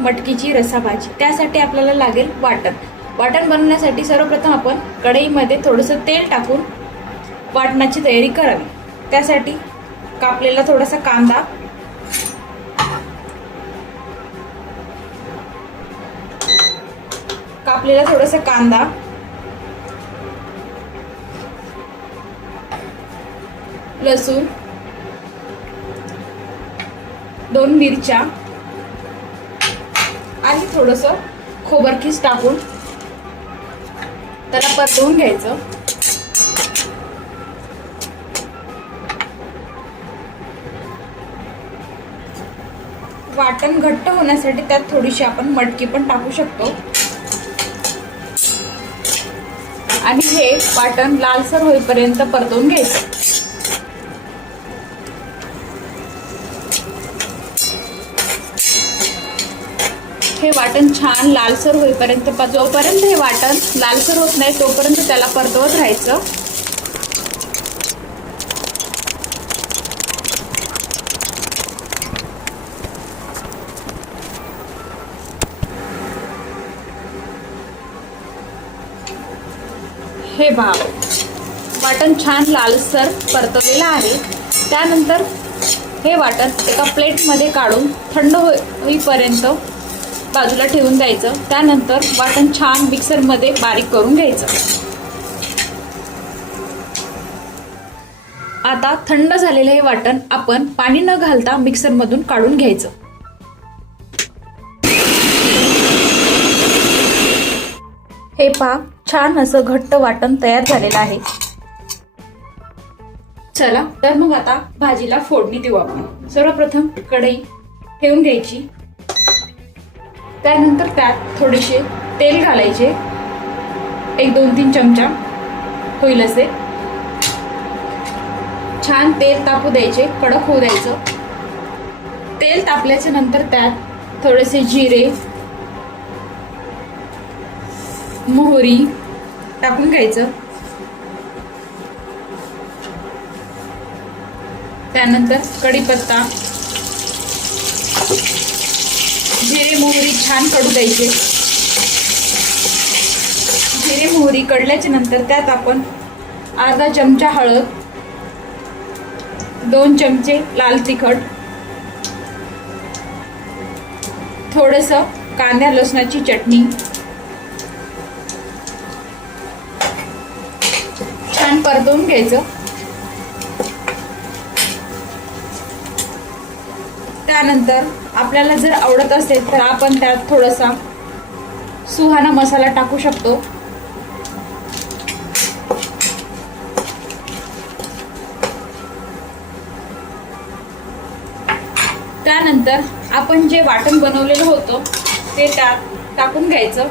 मटकीची रस्सा भाजी। त्यासाठी आपल्याला लागेल वाटण। वाटण बनवण्यासाठी सर्वप्रथम आपण कढईमध्ये थोडंसं तेल टाकून वाटणाची तयारी करावी। त्यासाठी कापलेला थोडासा कांदा, लसूण, 2 मिरच्या आणि थोडंसं खोबरकीस टाकून त्याला परतवून घ्यायचं। वाटण घट्ट होण्यासाठी त्यात थोडीशी आपण मटकी पण टाकू शकतो आणि हे वाटण लालसर होईपर्यंत परतवून घ्यायचं। हे वाटण छान लालसर होईपर्यंत, जोपर्यंत हे वाटण लालसर होत नाही तोपर्यंत त्याला परतवत राहायचं। हे वाटण छान लालसर परतवलेलं आहे। त्यानंतर हे वाटण एका प्लेटमध्ये काढून थंड होईपर्यंत बाजूला ठेवून द्यायचं। त्यानंतर वाटण छान मिक्सरमध्ये बारीक करून घ्यायचं। आता थंड झालेले हे वाटण आपण पाणी न घालता मिक्सरमधून काढून घ्यायचं। हे पहा, छान असं घट्ट वाटण तयार झालेलं आहे। चला तर मग आता भाजीला फोडणी देऊ आपण। सर्वप्रथम कढई ठेवून घ्यायची, त्यानंतर त्यात थोडेसे तेल घालायचे, 1-2-3 चमचा होईल असे। छान तेल तापू द्यायचे, कडक होऊ द्यायचं। तेल तापल्याच्या नंतर त्यात थोडेसे जिरे, मोहरी टाकून घ्यायचं। त्यानंतर कढीपत्ता, जिरे मोहरी छान कडू द्यायचे। जिरे मोहरी कडल्याच्या नंतर त्यात आपण अर्धा चमचा हळद, 2 चमचे लाल तिखट, थोडंसं कांदा लसणाची चटणी छान परतवून घ्यायचं। त्यानंतर आपल्याला जर आवडत असेल तर आपण त्यात थोडासा सुहाना मसाला टाकू शकतो। त्यानंतर आपण जे वाटण बनवलेलं होतं ते त्यात टाकून घ्यायचं।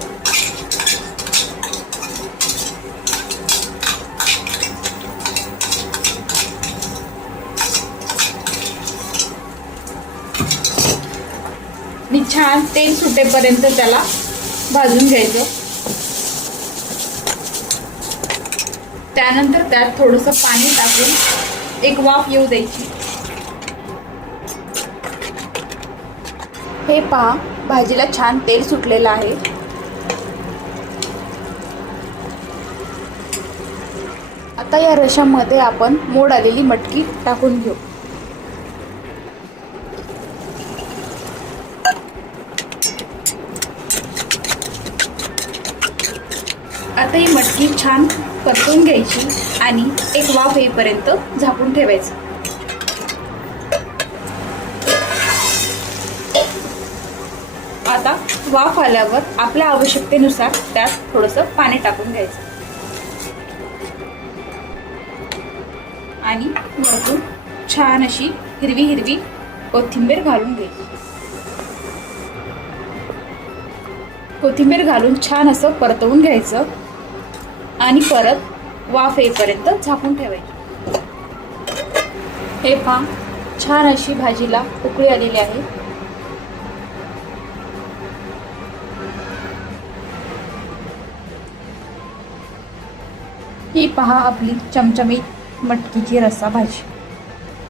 आणि छान तेल सुटेपर्यंत त्याला भाजून घ्यायचं। त्यानंतर त्यात थोडंसं पाणी टाकून एक वाफ येऊ द्यायची। हे पहा, भाजीला छान तेल सुटलेलं आहे। आता या रश्श्यामध्ये आपण मोड आलेली मटकी टाकून घेऊ। आता ही मटकी छान परतून घ्यायची आणि एक वाफ येईपर्यंत झाकून ठेवायचं। आता वाफ आल्यावर आपल्या आवश्यकतेनुसार त्यात थोडंसं पाणी टाकून घ्यायचं आणि वरून छान अशी हिरवी कोथिंबीर घालून घ्यायची। कोथिंबीर घालून छान असं परतवून घ्यायचं आणि परत वाफ येईपर्यंत झाकून ठेवायची। हे पहा, छान अशी भाजीला उकळी आलेली आहे। ही पहा आपली चमचमीत मटकीची रस्सा भाजी।